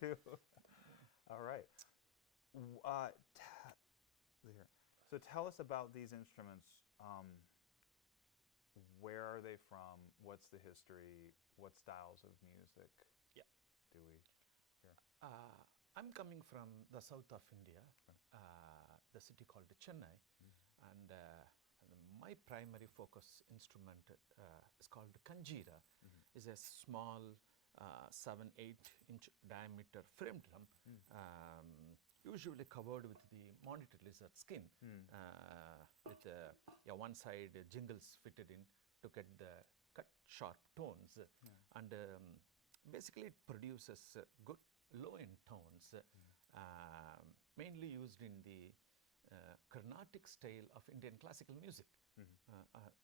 too. All right. W- Uh, here. So tell us about these instruments. Where are they from? What's the history? What styles of music Yeah. do we hear? Uh, I'm coming from the south of India, Okay. the city called Chennai, and my primary focus instrument is called kanjira. Is a small 7-8 inch diameter frame drum, usually covered with the monitor lizard skin, with yeah, one side jingles fitted in to get the cut sharp tones, and basically it produces good low end tones, mainly used in the Carnatic style of Indian classical music.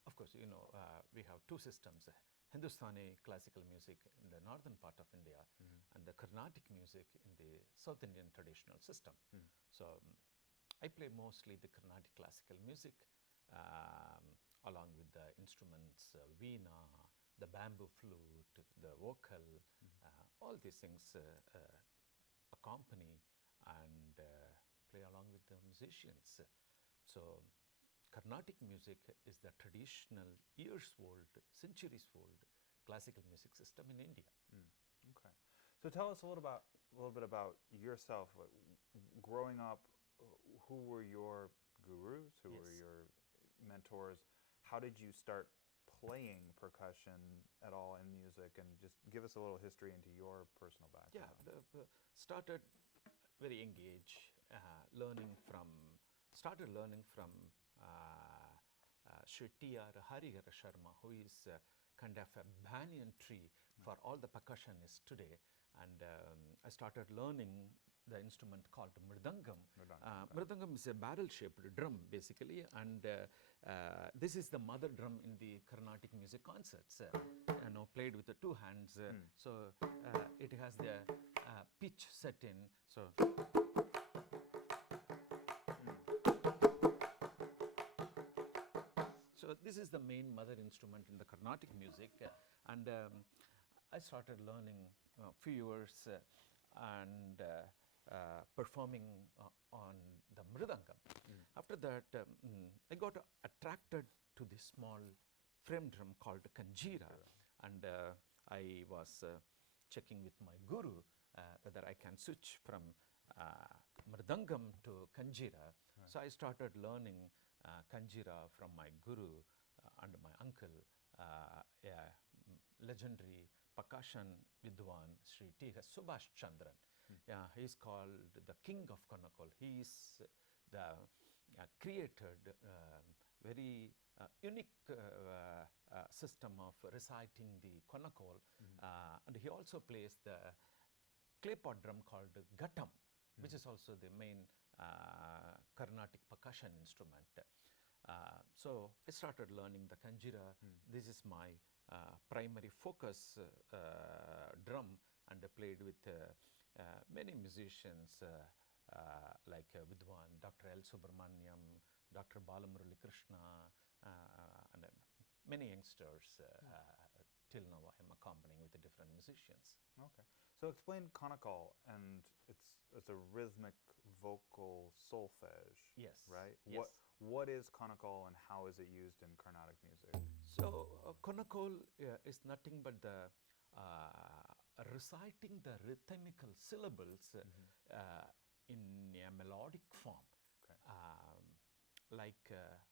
Of course, you know, we have two systems, Hindustani classical music in the northern part of India and the Carnatic music in the South Indian traditional system. So I play mostly the Carnatic classical music, along with the instruments, veena, the bamboo flute, the vocal, all these things accompany and play along with the musicians. So Carnatic music is the traditional years old, centuries old classical music system in India. Okay. So tell us a little bit about yourself. Growing up, who were your gurus? Who were Yes. your mentors? How did you start playing percussion at all in music? And just give us a little history into your personal Yeah, background. started very young age, started learning from Sri T.R. Harihara Sharma, who is kind of a banyan tree for all the percussionists today. And I started learning the instrument called mridangam. Mridangam, okay. Mridangam is a barrel-shaped drum, basically, and this is the mother drum in the Carnatic music concerts. You know, played with the two hands. So it has the pitch set in. So so this is the main mother instrument in the Carnatic music, and I started learning a few years and performing on the mridangam. After that, I got attracted to this small frame drum called kanjira, and I was checking with my guru whether I can switch from mridangam to kanjira. So I started learning kanjira from my guru and my uncle, legendary percussion vidwan Sri T. Subhash Chandran. Yeah, he is called the king of Konnakol. He is the created very unique system of reciting the Konnakol, and he also plays the clay pot drum called ghatam, which is also the main Carnatic percussion instrument. So I started learning the kanjira. This is my primary focus drum, and I played with many musicians like Vidwan, Dr. L. Subramaniam, Dr. Balamurali Krishna, and many youngsters. Till now, I am accompanying with the different musicians. Okay. So explain Konnakol, and it's a rhythmic vocal solfege. Yes. Right? Yes. What is Konnakol and how is it used in Carnatic music? So Konnakol is nothing but the reciting the rhythmical syllables in a melodic form. Okay. Like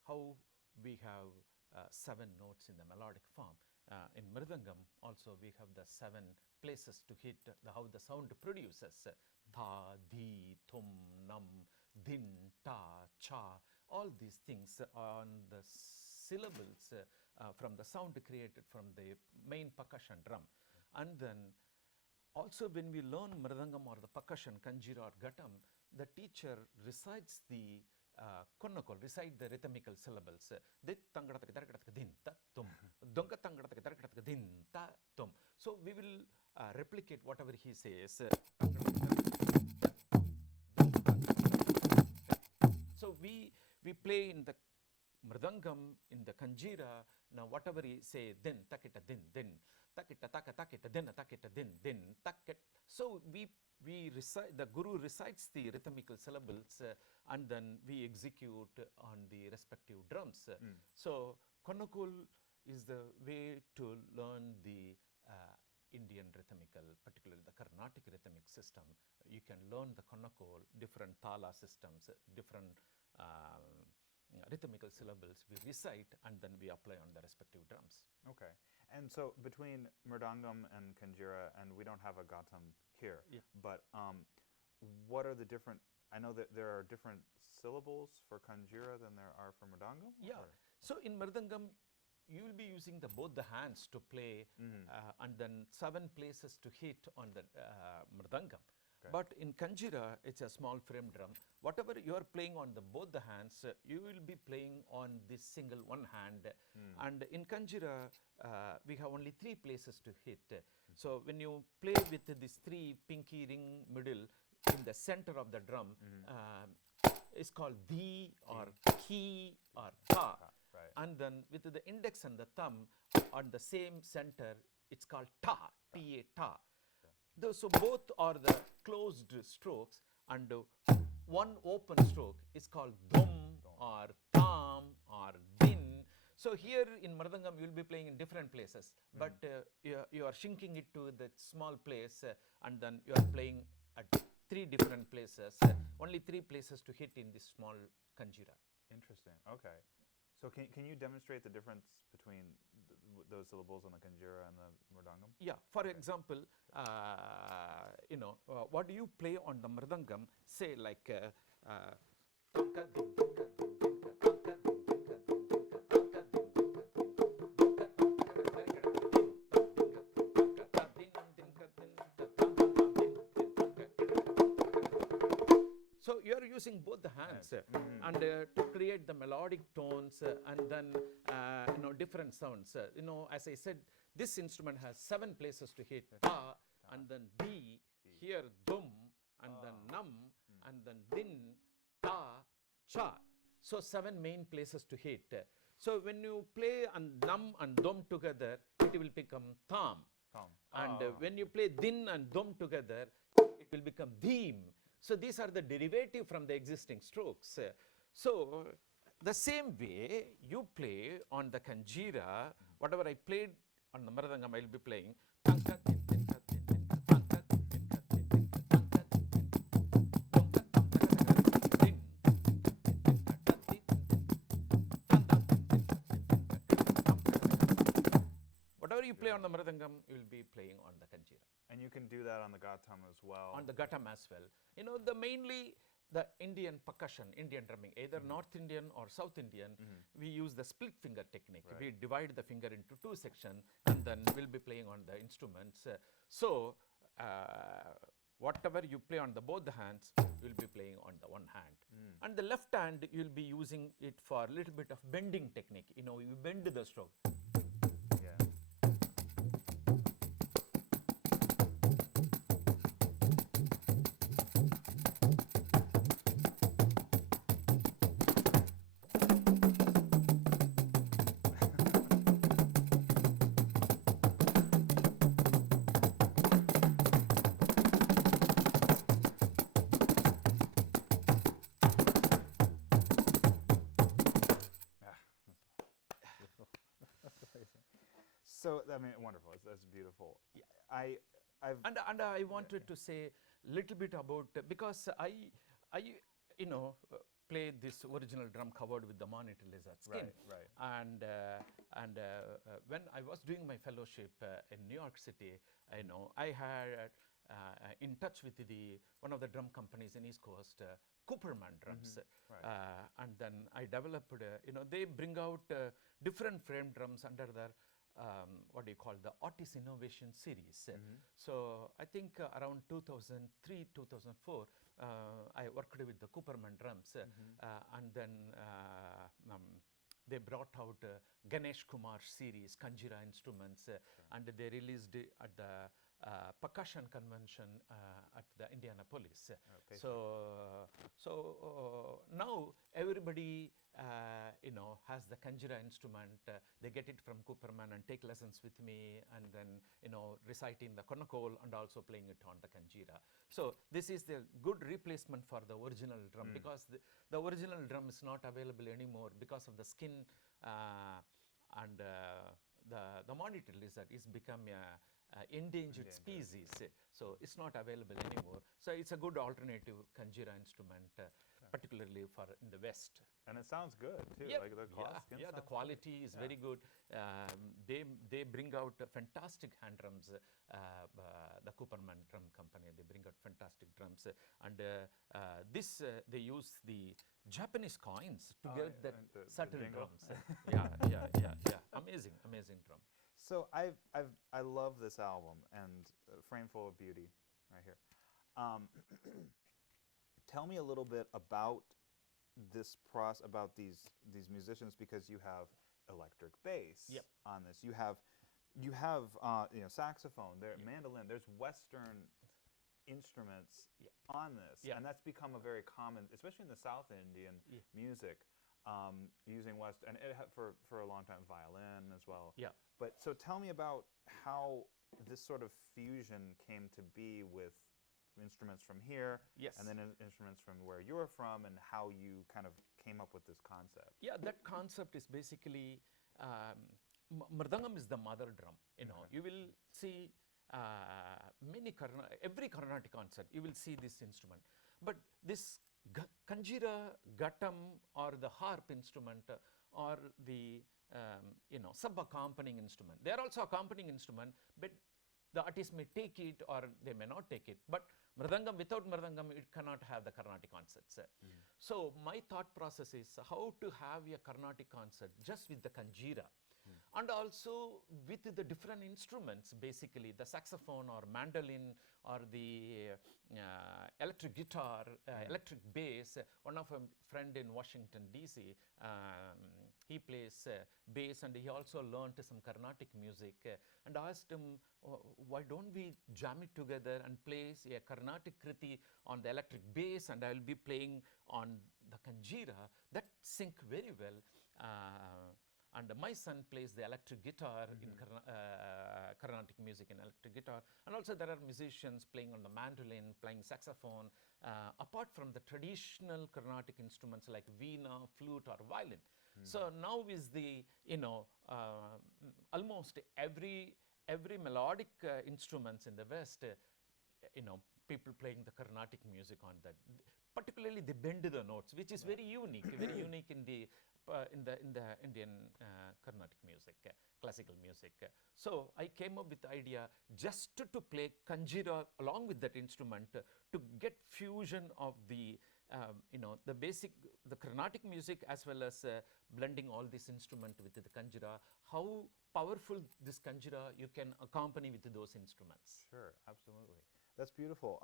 how we have 7 notes in the melodic form. In mridangam also we have the 7 places to hit how the sound produces. Tha, di, thum, nam, din, ta, cha. All these things on the syllables from the sound created from the main percussion drum. And then also when we learn mridangam or the percussion, kanjira or ghatam, the teacher recites the Konnakol, recite the rhythmical syllables. Dit tangadataka darakadataka din ta tum. Donga tangadataka darakadataka din ta tum. So we will replicate whatever he says. So we play in the mridangam, in the kanjira, now whatever he say, din, takita, din, takita, taka, takita, din, takita, din, takit. So we recite, the guru recites the rhythmical syllables and then we execute on the respective drums. So Konnakol is the way to learn the Indian rhythmical, particularly the Carnatic rhythmic system. You can learn the Konnakol, different thala systems, different rhythmical syllables we recite and then we apply on the respective drums. Okay. And so between mridangam and kanjira, and we don't have a gatam here, but what are the different, I know that there are different syllables for kanjira than there are for mridangam? Yeah. Or? So in mridangam, you will be using both the hands to play and then 7 places to hit on the mridangam. Okay. But in kanjira, it's a small frame drum. Whatever you are playing on both the hands, you will be playing on this single one hand. And in kanjira, we have only 3 places to hit. So when you play with these 3 pinky ring middle in the center of the drum, it's called di or ki or ta. Right. And then with the index and the thumb on the same center, it's called ta, ta, ta. So both are the closed strokes, and one open stroke is called dum or tam or din. So here in mridangam you will be playing in different places, but you are shrinking it to the small place and then you are playing at 3 different places, only 3 places to hit in this small kanjira. Interesting. Okay. So can you demonstrate the difference between those syllables on the kanjira and the mridangam? Yeah. For example, what do you play on the mridangam? Say like. So you are using both the hands and to create the melodic tones and then different sounds. As I said, this instrument has 7 places to hit: ta and then di, here dum and then nam and then din, ta, cha. So 7 main places to hit. So when you play and nam and dum together, it will become tham. And when you play din and dum together, it will become dim. So these are the derivative from the existing strokes. So the same way you play on the kanjira, whatever I played on the mridangam, I will be playing. Whatever you play on the mridangam, you will be playing on the kanjira. And you can do that on the gatam as well? On the gatam as well. Mainly the Indian percussion, Indian drumming, either North Indian or South Indian, we use the split finger technique. Right. We divide the finger into 2 sections and then we'll be playing on the instruments. So whatever you play on both the hands, you'll be playing on the one hand. And the left hand, you'll be using it for a little bit of bending technique. You bend the stroke. So wonderful. That's beautiful. I wanted to say a little bit about, because I play this original drum covered with the monitor lizard skin. Right. And when I was doing my fellowship in New York City, I had in touch with one of the drum companies in East Coast, Cooperman drums. And then I developed, they bring out different frame drums under their the Artist Innovation Series. So I think around 2003, 2004, I worked with the Cooperman drums, and then they brought out Ganesh Kumar series, Kanjira instruments, and they released it at the percussion convention at the Indianapolis. So now everybody has the kanjira instrument. They get it from Cooperman and take lessons with me, and then reciting the Konnakol and also playing it on the kanjira. So this is the good replacement for the original drum, because the original drum is not available anymore because of the skin and the monitor lizard is become a endangered species, so it's not available anymore. So it's a good alternative kanjira instrument, particularly for in the West. And it sounds good too. Yep. Like the the quality is very good. They bring out fantastic hand drums. The Cooperman Drum Company, they bring out fantastic drums, and this they use the Japanese coins to get the subtle drums. Amazing drum. So I love this album, and Frame Full of Beauty right here. Tell me a little bit about this process, about these musicians, because you have electric bass on this. You have saxophone, mandolin. There's Western instruments on this, and that's become a very common, especially in the South Indian music, using West, and for a long time violin as well. But so tell me about how this sort of fusion came to be with instruments from here, and then instruments from where you're from, and how you kind of came up with this concept. That concept is basically mridangam is the mother drum. You will see every Carnatic concert, you will see this instrument. But this kanjira, ghatam, or the harp instrument, or the sub-accompanying instrument, they are also accompanying instrument, but the artist may take it or they may not take it. But mridangam, without mridangam, it cannot have the Carnatic concerts. So my thought process is how to have a Carnatic concert just with the kanjira, and also with the different instruments, basically the saxophone or mandolin or the electric guitar, electric bass. One of a friend in Washington DC, he plays bass, and he also learned some Carnatic music, and asked him, why don't we jam it together and play a Carnatic kriti on the electric bass, and I'll be playing on the kanjira. That sync very well. And my son plays the electric guitar in Carnatic music and electric guitar. And also there are musicians playing on the mandolin, playing saxophone, apart from the traditional Carnatic instruments like veena, flute, or violin. So now is the, almost every melodic instruments in the West, people playing the Carnatic music on that. Particularly they bend the notes, which is very unique in the Indian Carnatic music, classical music. So I came up with the idea just to play kanjira along with that instrument, to get fusion of the the basic, the Carnatic music, as well as blending all this instrument with the kanjira. How powerful this kanjira you can accompany with those instruments. Sure, absolutely. That's beautiful.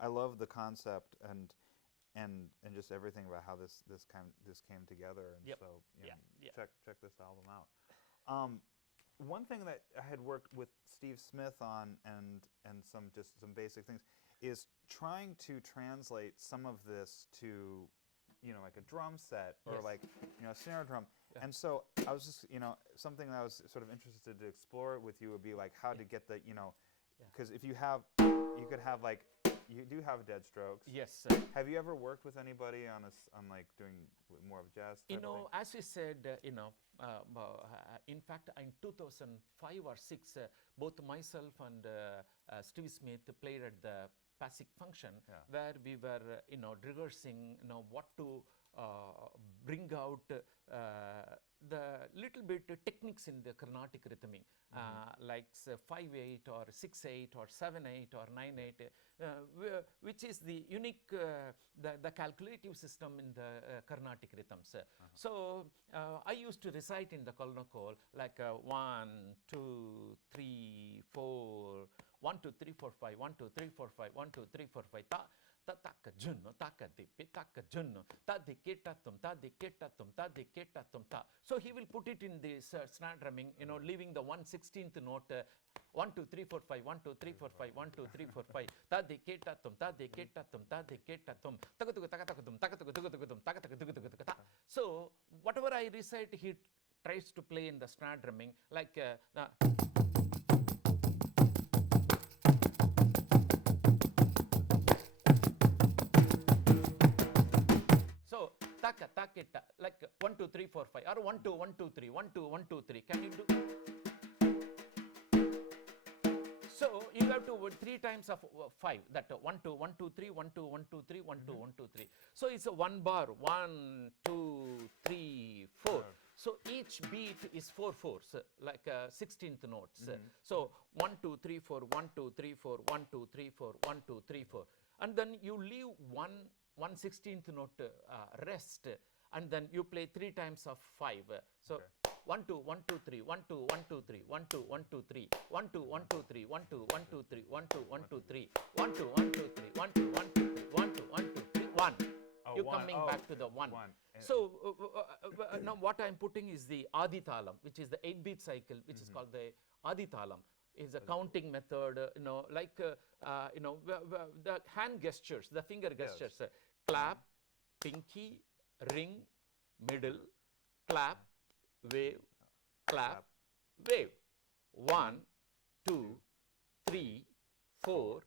I love the concept and just everything about how this came together. And so check this album out. One thing that I had worked with Steve Smith on, and some basic things, is trying to translate some of this to like a drum set, or like a snare drum. And so I was just something that I was sort of interested to explore with you would be like how to get the because if you could have like, you do have dead strokes. Yes. Have you ever worked with anybody on like doing more of jazz type of thing? As we said, in fact, in 2005 or 6, both myself and Steve Smith played at the PASIC function, where we were, rehearsing, what to bring out the little bit techniques in the Carnatic rhythmic, like 5/8 or 6/8 or 7/8 or 9/8, which is the unique, the calculative system in the Carnatic rhythms. So I used to recite in the Konnakol like 1, 2, 3, 4, 1, 2, 3, 4, 5, 1, 2, 3, 4, 5, 1, 2, 3, 4, 5, ta. Ta taka junno, taka dipi, taka junno, ta di kita tum, ta di kita tum, ta di kita tum ta. So he will put it in the snare drumming, leaving the 1/16th note 1 2 3 4 5 1 2 3 4 5 1 2 3 4 5 tadi ketatum tadi ketatum tadi ketatum takatugu takatakum takatugu tugutum takatugu tugutum ta. So whatever I recite, he tries to play in the snare drumming, like so taka takita, like 1 2 3 4 5 or 1 2 1 2 3 1 2 1 2 3. Can you do? So you have to 3 times of 5, that 1 2 1 2 3 1 2 1 2 3 1 2 1 2 3. So it's a 1 bar, 1 2 3 4. So each beat is 4 fours, like 16th notes. So 1 2 3 4 1 2 3 4 1 2 3 4 1 2 3 4, and then you leave 1/16th note rest, and then you play 3 times of 5. So 1 2 1 2 3 1 2 1 2 3 1 2 1 2 3 1 2 1 2 3 1 2 1 2 3 1 2 1 2 3 1 2 1 2 3 1 2 1 2 3 1 2 1 2 3 1. You're coming back to the 1. So now what I'm putting is the Adithalam, which is the 8-beat cycle, which is called the Adithalam. Is a counting method, like the hand gestures, the finger gestures, clap, pinky, ring, middle, clap, wave, clap, wave. 1 2 3 4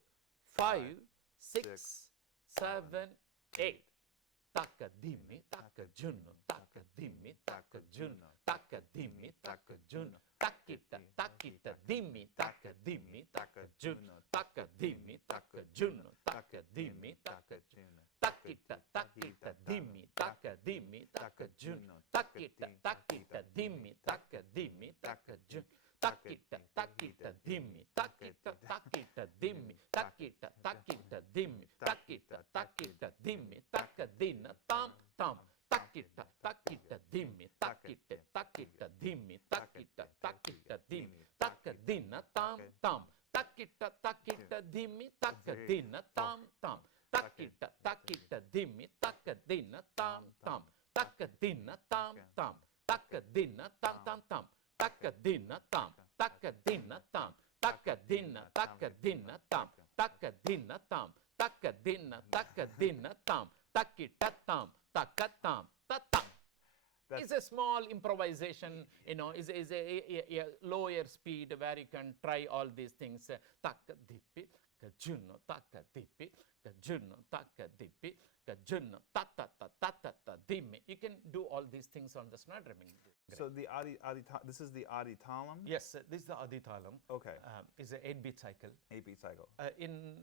5 6 7 8. Taka dimmi, taka junno, taka dimmi, taka junno, taka dimmi, taka junno, takita, takita, dimmi, taka junno, taka dimmi, taka junno, taka dimmi, taka junno, takita, takita, dimmi, taka junno, takita, takita, dimmi, taka junno, takita, takita, dimmi, takita, takita, dimmi, takita, takita, dimmi, takita, takita, dimmi, takadina tam tam, takita, takita, dimmi, takita, takita, dimmi, takita, takita, dimmi, takadina tam tam, takita, takita, dimmi, takadina tam tam, takita, takita, dimmi, takadina tam tam, takadina tam tam, takadina tam tam tam, takadina tam, takadina tam, takadina, takadina tam, takadina tam, takadina, takadina tam, takita tam, takatam, tatam. It's a small improvisation, is a lower speed where you can try all these things. Takadipi, kajunno, takadipi, kajunno, takadipi, kajunno, tatata, tatata, dimmi. You can do all these things on the snare drumming. So the this is the Adithalam? Yes, this is the Adithalam. Okay. It's an 8-beat cycle. 8-beat cycle. In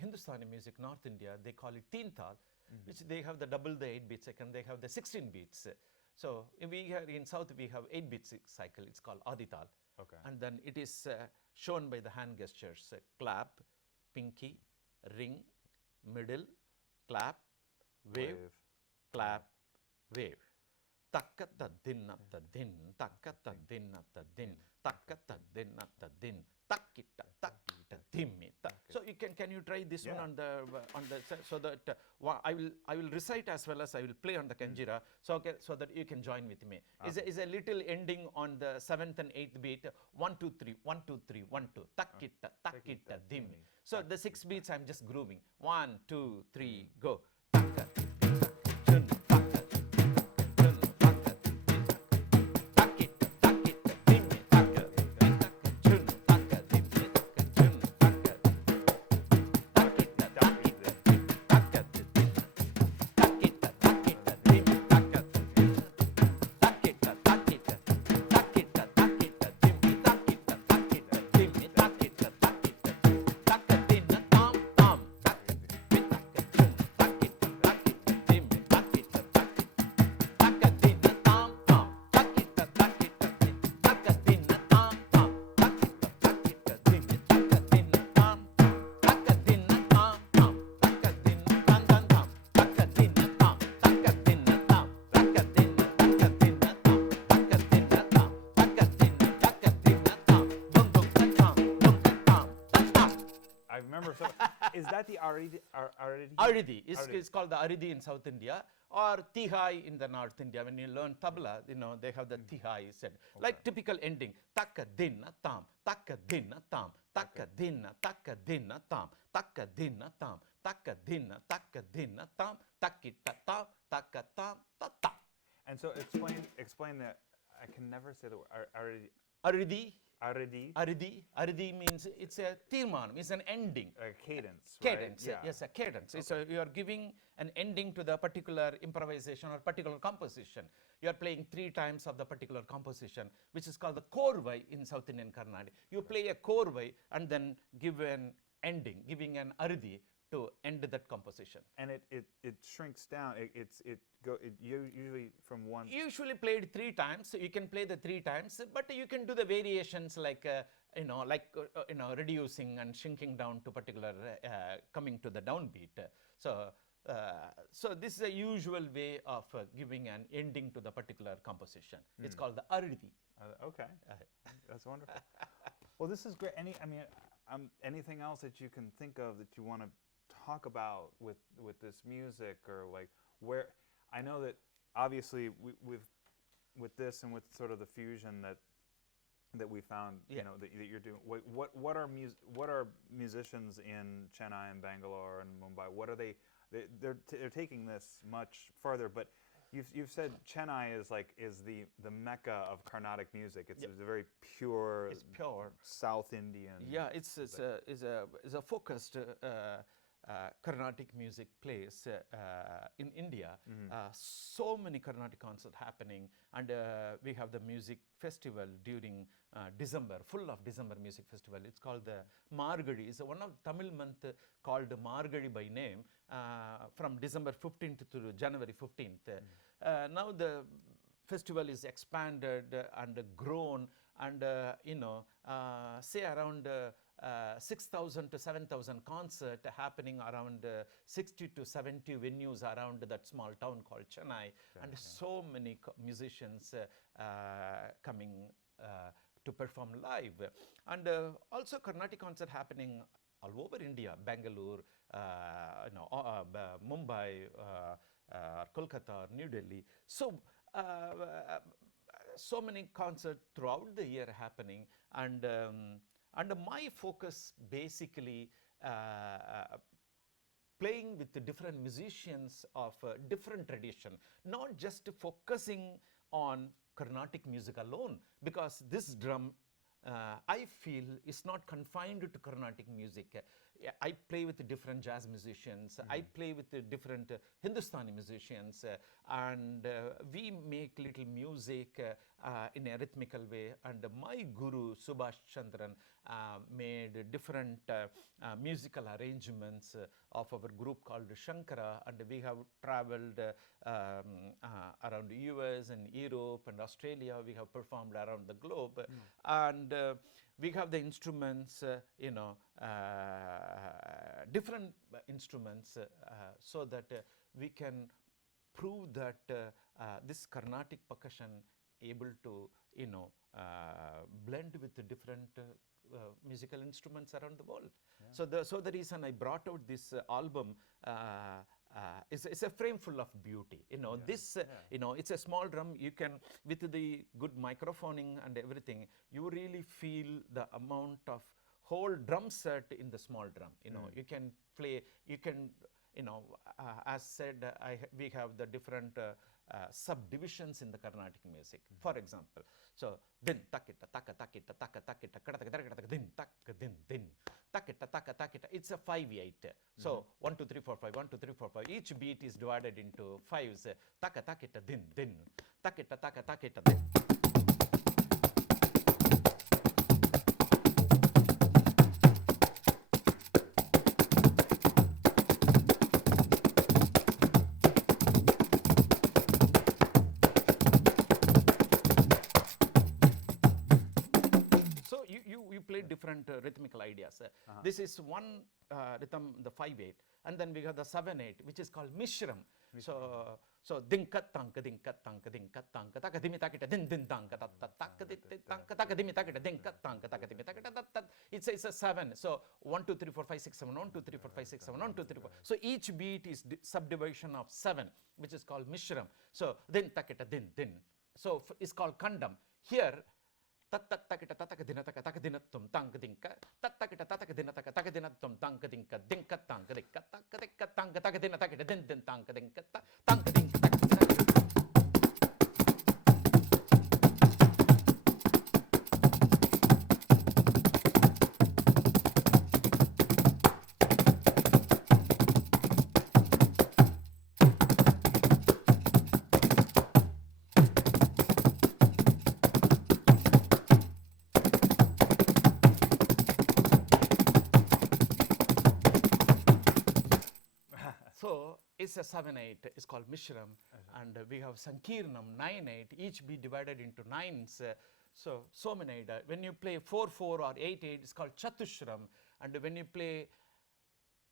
Hindustani music, North India, they call it Teen Tal, which they have the double the 8-beat cycle, they have the 16 beats. So in South, we have 8-beat cycle. It's called Adital. Okay. And then it is shown by the hand gestures: clap, pinky, ring, middle, clap, wave, clap, wave. Takata dinna ta din, takata dinna ta din, takata dinna ta din, takita, takita, dimmi. So can you try this one on the so that I will recite as well as I will play on the kanjira, so that you can join with me. Is a little ending on the 7th and 8th beat. 1 2 3 1 2 3 1 2 takita, takita, dimmi. So the 6 beats I'm just grooving. 1 2 3 go. I remember. So, is that the aridi? Aridi is called the aridi in South India, or tihai in the North India. When you learn tabla, they have the tihai said, like typical ending. Takka dinna tam, takka dinna tam, takka dinna tam, takka dinna tam, takka dinna tam, takkita tam, takka tam, ta ta. And so explain that. I can never say the word Aridi. Aridi. Aridi means it's a tirmanam, it's an ending. A cadence, Cadence, right? yes, a cadence. So you are giving an ending to the particular improvisation or particular composition. You are playing 3 times of the particular composition, which is called the korvai in South Indian Carnatic. You play a korvai and then give an ending, giving an aridi to end that composition. And it shrinks down. It usually from one. Usually played 3 times. You can play the 3 times, but you can do the variations like reducing and shrinking down to particular coming to the downbeat. So this is a usual way of giving an ending to the particular composition. It's called the aridi. Okay, that's wonderful. Well, this is great. Anything else that you can think of that you want to talk about with this music, or like where? I know that obviously with this and with sort of the fusion that we found, that you're doing. What are musicians in Chennai and Bangalore and Mumbai? What are they? They're taking this much further, but you've said Chennai is the mecca of Carnatic music. It's a very pure. It's pure South Indian. Yeah, it's a focused Carnatic music place in India. So many Carnatic concerts happening, and we have the music festival during December, full of December music festival. It's called the Margadi. It's one of Tamil month called Margadi by name, from December 15th to January 15th. Now the festival is expanded and grown, and say around 6,000 to 7,000 concerts happening around 60 to 70 venues around that small town called Chennai, and so many musicians coming to perform live. And also Carnatic concert happening all over India, Bangalore, Mumbai, Kolkata, New Delhi. So so many concerts throughout the year happening, and my focus basically playing with the different musicians of different tradition, not just focusing on Carnatic music alone, because this drum I feel is not confined to Carnatic music. I play with different jazz musicians, I play with different Hindustani musicians, and we make little music in a rhythmical way. And my guru Subhash Chandran made different musical arrangements of our group called Shankara, and we have traveled around the US and Europe and Australia. We have performed around the globe, and we have the instruments, different instruments, so that we can prove that this Carnatic percussion able to, blend with the different musical instruments around the world. So the reason I brought out this album is a frame full of beauty. It's a small drum. You can, with the good microphoning and everything, you really feel the amount of whole drum set in the small drum. You can play. You can, as said, we have the different subdivisions in the Carnatic music. For example, so din takita taka takita taka takita kada din tak din takita taka takita. It's a 5/8. So 1 2 3 4 5 1 2 3 4 5. Each beat is divided into 5s. Taka takita din takita taka takita din. different rhythmical ideas. This is one rhythm, the 5/8, and then we have the 7/8, which is called Mishram. So dinka tanka dinka tanka dinka tanka taka dimi takita din din tanka taka tanka taka dimi takita dinka tanka taka dimi takita that it's a 7. So 1 2 3 4 5 6 7 1 2 3 4 5 6 7 1 2 3 4. So each beat is subdivision of 7, which is called Mishram. So din takita din din. So it's called Kandam. Here tattakita tataka dinataka taka dinatum tanka dinka tattakita tataka dinataka taka dinatum tanka dinka dinka tanka dinka taka dinka tanka taka dinataka din din tanka dinka tanka dinka taka dinataka. So it's a 7/8. It's called Mishram, and we have Sankirnam 9/8. Each be divided into 9s. So Somaneda. When you play 4/4 or 8/8, it's called Chatushram, and when you play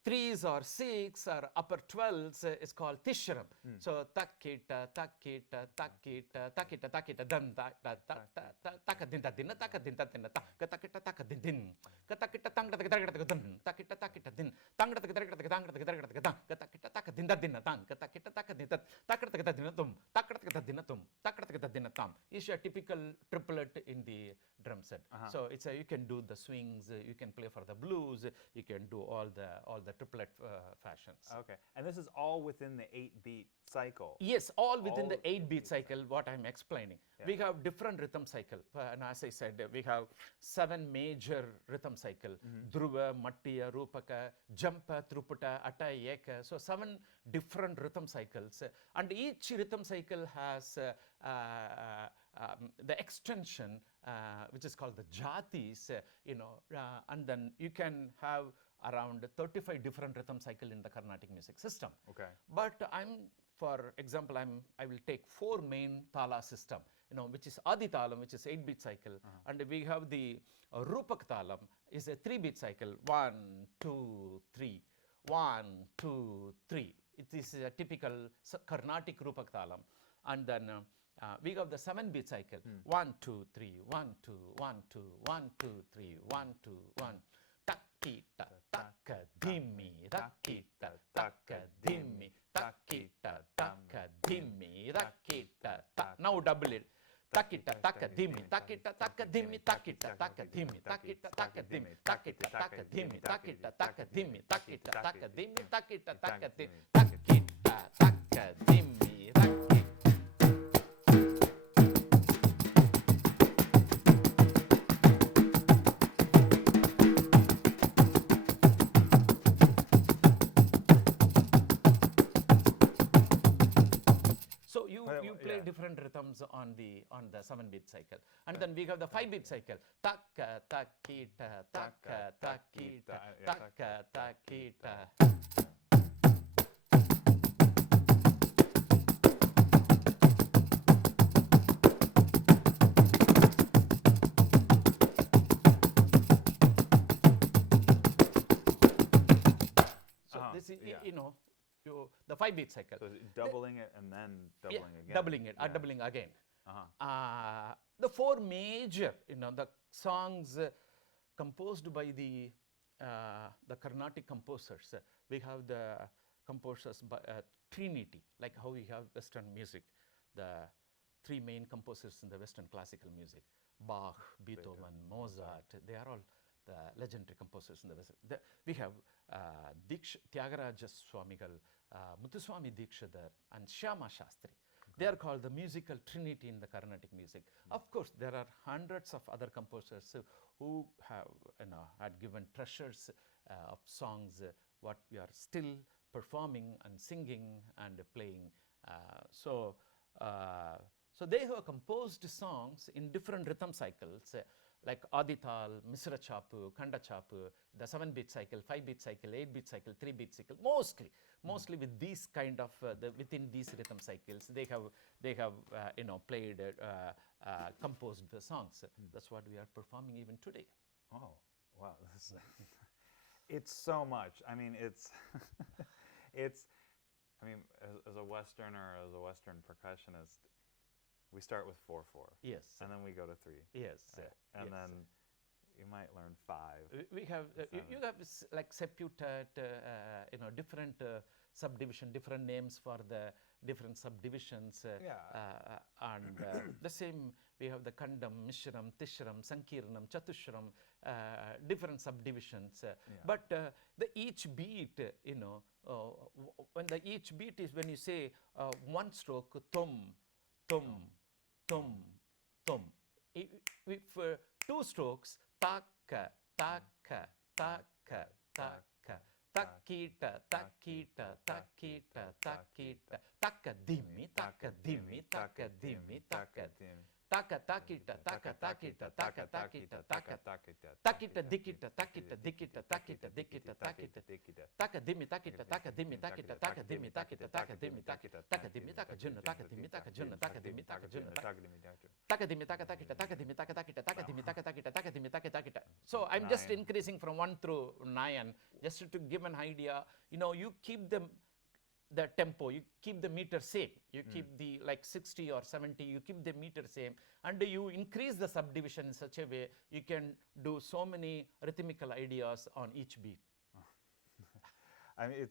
3s or 6 or upper 12s, it's called Tishram. So takita takita takita takita takita dan takadinta dinna takadinta dinna takita takadin din katakita tangda takita din takita takita din tangda takita takadinta dinna tang katakita takadinta takita dinna tum takita dinna tum takita dinna tam is a typical triplet in the drum set. So it's you can do the swings, you can play for the blues, you can do all the triplet fashions. Okay, and this is all within the 8-beat cycle. Yes, all within the 8-beat cycle, what I'm explaining. Yeah. We have different rhythm cycle, and as I said, we have 7 major rhythm cycle. Dhruva, Mattiya, Rupaka, Jampa, Thruputa, Atta, Eka. So 7 different rhythm cycles, and each rhythm cycle has the extension, which is called the jatis, and then you can have around 35 different rhythm cycle in the Carnatic music system. Okay. But for example, I will take 4 main tala system, which is Adi Talam, which is 8-beat cycle, and we have the Rupak Talam is a 3-beat cycle, 1 2 3 1 2 3. It is a typical Carnatic Rupak Talam, and then we have the 7-beat cycle, 1 2 3 1 2 1 2 1 2 3 1 2 1. Takita taka dimmi takita taka dimmi takita taka dimmi takita ta. Now double it. Takita taka dimmi takita taka dimmi takita taka dimmi takita taka dimmi takita taka dimmi takita taka dimmi takita taka dimmi takita taka dimmi takita taka dimmi takita. Different rhythms on the 7-beat cycle, and then we have the 5-beat cycle. Taka takita taka takita taka takita. So this is the 5-beat cycle. So doubling it and then doubling again. Doubling it, doubling again. The 4 major, the songs composed by the Carnatic composers. We have the composers by Trinity, like how we have Western music. The 3 main composers in the Western classical music: Bach, Beethoven, Mozart. They are all the legendary composers in the West. We have Tyagaraja Swamigal, Muthuswami Dikshidhar, and Shyama Shastri. They are called the musical trinity in the Carnatic music. Of course, there are hundreds of other composers who have had given treasures of songs what we are still performing and singing and playing. So they have composed songs in different rhythm cycles, like Adital, Misra Chapu, Khanda Chapu, the 7-beat cycle, 5-beat cycle, 8-beat cycle, 3-beat cycle. Mostly with these kind of within these rhythm cycles, they have played, composed the songs. That's what we are performing even today. Oh, Wow, this is it's so much. I mean, it's it's. I mean, as a Westerner, as a Western percussionist, we start with 4/4. Yes. And then we go to 3. Yes. Right? And yes. then you might learn 5. We have you have like septutet, different subdivision, different names for the different subdivisions. And the same, we have the Kandam, Mishram, Tishram, Sankirnam, Chatushram, different subdivisions. But the each beat, when the each beat is when you say one stroke, tum, tum, tum, tum. If 2 strokes, taka, taka, taka, taka, takita, takita, takita, takita, taka dimi, taka dimi, taka dimi, taka taka takita, taka takita, taka takita, taka takita dikita, takita dikita, takita dikita, takita taka dimi, takita, taka dimi, takita, taka dimi, takita, taka dimi, takita, taka dimi, taka junna, taka dimi, taka junna, taka dimi, taka junna, taka dimi, taka takita, taka dimi, taka takita, taka dimi, taka takita, taka dimi, taka takita. So I'm just increasing from 1 through 9 just to give an idea. You keep the tempo, you keep the meter same, you keep the like 60 or 70, you keep the meter same, and you increase the subdivision in such a way you can do so many rhythmical ideas on each beat. I mean,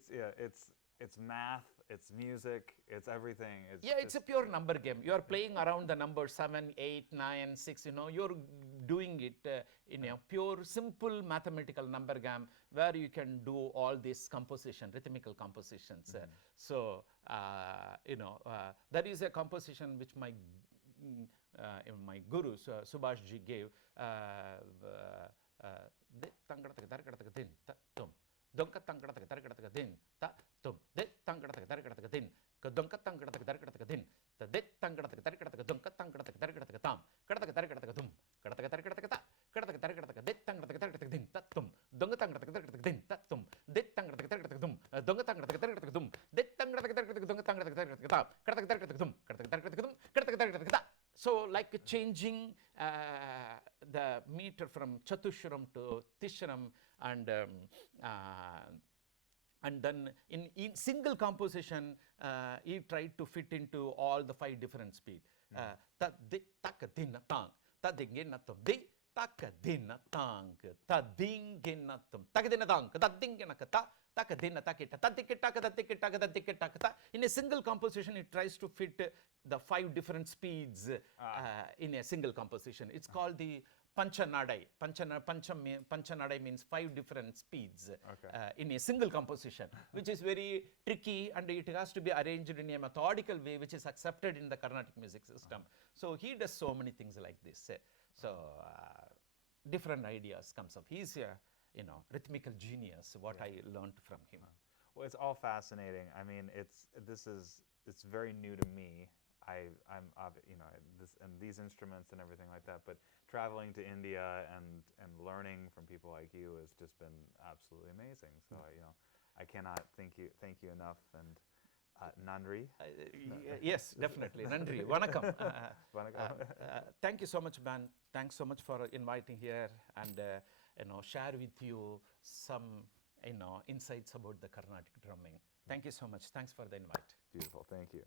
it's math, it's music, it's everything. It's a pure number game. You are playing around the number 7, 8, 9, 6. You're doing it in a pure, simple mathematical number game where you can do all these composition, rhythmical compositions. So that is a composition which my guru Subhash ji gave. Donka tangkataka tarkataka din ta tum det tangkataka tarkataka din ka donka tangkataka tarkataka din ta det tangkataka tarkataka donka tangkataka tarkataka tam kataka tarkataka dum kataka tarkataka ta kataka tarkataka det tangkataka tarkataka din ta tum donka tangkataka tarkataka din ta tum det tangkataka tarkataka dum donka tangkataka tarkataka dum det tangkataka tarkataka donka tangkataka tarkataka ta kataka tarkataka dum kataka tarkataka dum kataka tarkataka ta. So like changing the meter from Chatushram to Tishram, and then in single composition he tried to fit into all the 5 different speed. Ta di taka dinna tang, ta dingena tum di taka dinna tang, ta dingena tum, taka dinna tang, ta dingena ta. In a single composition, it tries to fit the 5 different speeds in a single composition. It's called the Panchanadai. Panchanadai means 5 different speeds in a single composition, which is very tricky, and it has to be arranged in a methodical way, which is accepted in the Carnatic music system. So he does so many things like this. So different ideas comes up. He's a rhythmical genius, what I learned from him. Well, it's all fascinating. I mean, it's very new to me. I'm and these instruments and everything like that. But traveling to India and learning from people like you has just been absolutely amazing. So I cannot thank you enough. And Nandri. Yes, definitely. Nandri. Vanakkam. Thank you so much, Ben. Thanks so much for inviting here and share with you some insights about the Carnatic drumming. Thank you so much. Thanks for the invite. Beautiful. Thank you.